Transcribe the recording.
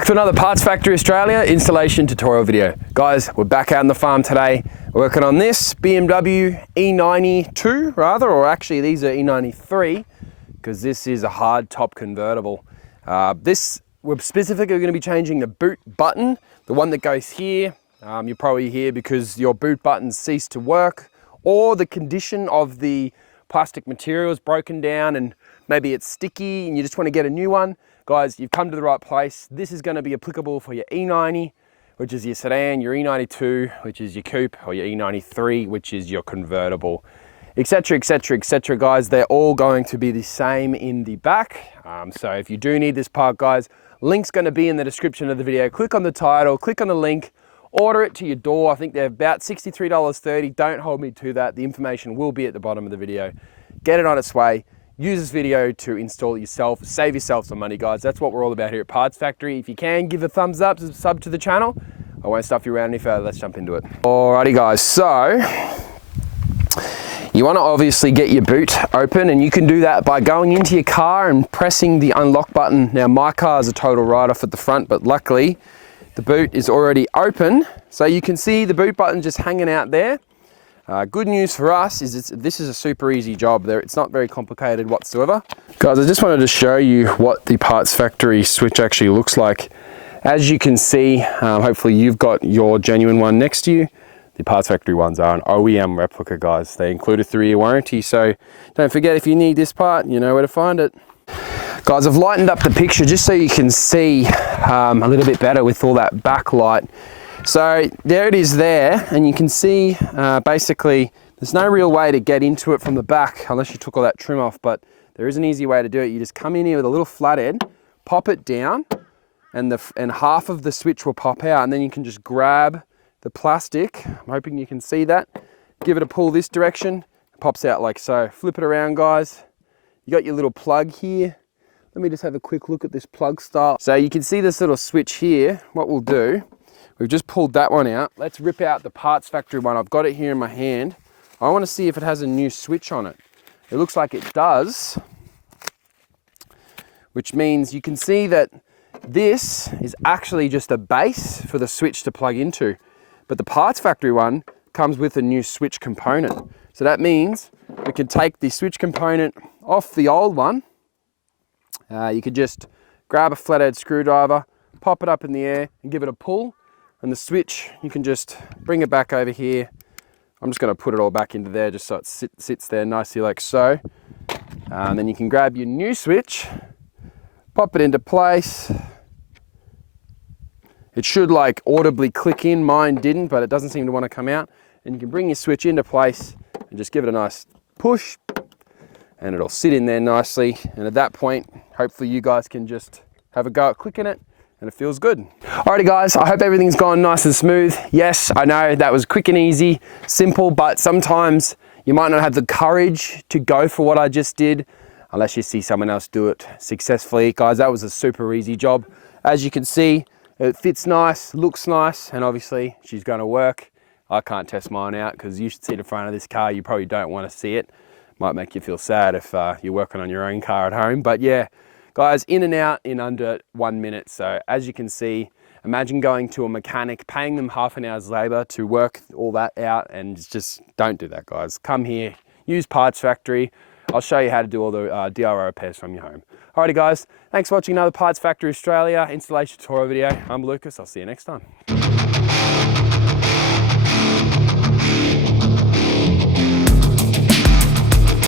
back to another Parts Factory Australia installation tutorial video. Guys, we're back out on the farm today working on this BMW E92 or actually these are E93 because this is a hard top convertible. We're specifically going to be changing the boot button, the one that goes here. You're probably here because your boot button ceased to work or the condition of the plastic material is broken down and maybe it's sticky and you just want to get a new one. Guys, you've come to the right place. This is going to be applicable for your E90, which is your sedan, your E92, which is your coupe, or your E93, which is your convertible, etc, etc, etc. Guys, they're all going to be the same in the back. So if you do need this part, guys, link's going to be in the description of the video. Click on the title, click on the link, order it to your door. I think they're about $63.30. Don't hold me to that. The information will be at the bottom of the video. Get it on its way. Use this video to install it yourself, save yourself some money, guys. That's what we're all about here at Parts Factory. If you can, give a thumbs up, sub to the channel. I won't stuff you around any further. Let's jump into it. Alrighty, guys. So you want to obviously get your boot open, and you can do that by going into your car and pressing the unlock button. Now, my car is a total write-off at the front, but luckily the boot is already open. So you can see the boot button just hanging out there. Good news for us is this is a super easy job there. It's not very complicated whatsoever. Guys, I just wanted to show you what the Parts Factory switch actually looks like. As you can see, hopefully you've got your genuine one next to you. The Parts Factory ones are an OEM replica, guys. They include a 3-year warranty, so don't forget, if you need this part, you know where to find it. Guys, I've lightened up the picture just so you can see a little bit better with all that backlight. So there it is there, and you can see basically there's no real way to get into it from the back unless you took all that trim off, but there is an easy way to do it. You just come in here with a little flathead, pop it down, and half of the switch will pop out, and then you can just grab the plastic. I'm hoping you can see that. Give it a pull this direction, it pops out like so. Flip it around, guys. You got your little plug here. Let me just have a quick look at this plug style. So you can see this little switch here. What we'll do, we've just pulled that one out. Let's rip out the Parts Factory one. I've got it here in my hand. I want to see if it has a new switch on it. It looks like it does, which means you can see that this is actually just a base for the switch to plug into. But the Parts Factory one comes with a new switch component. So that means we can take the switch component off the old one. You could just grab a flathead screwdriver, pop it up in the air and give it a pull. And the switch, you can just bring it back over here. I'm just going to put it all back into there just so it sits there nicely like so. Then you can grab your new switch, pop it into place. It should like audibly click in. Mine didn't, but it doesn't seem to want to come out. And you can bring your switch into place and just give it a nice push and it'll sit in there nicely. And at that point, hopefully you guys can just have a go at clicking it. And it feels good. Alrighty, guys, I hope everything's gone nice and smooth. Yes, I know that was quick and easy, simple, but sometimes you might not have the courage to go for what I just did unless you see someone else do it successfully. Guys, that was a super easy job. As you can see, it fits nice, looks nice, and obviously she's gonna work. I can't test mine out because you should sit in front of this car. You probably don't want to see it. Might make you feel sad if you're working on your own car at home, but yeah. Guys, in and out in under 1 minute. So as you can see, imagine going to a mechanic, paying them half an hour's labor to work all that out, and just don't do that, guys. Come here, use Parts Factory. I'll show you how to do all the DIY repairs from your home. Alrighty, guys, thanks for watching another Parts Factory Australia installation tutorial video. I'm Lucas, I'll see you next time.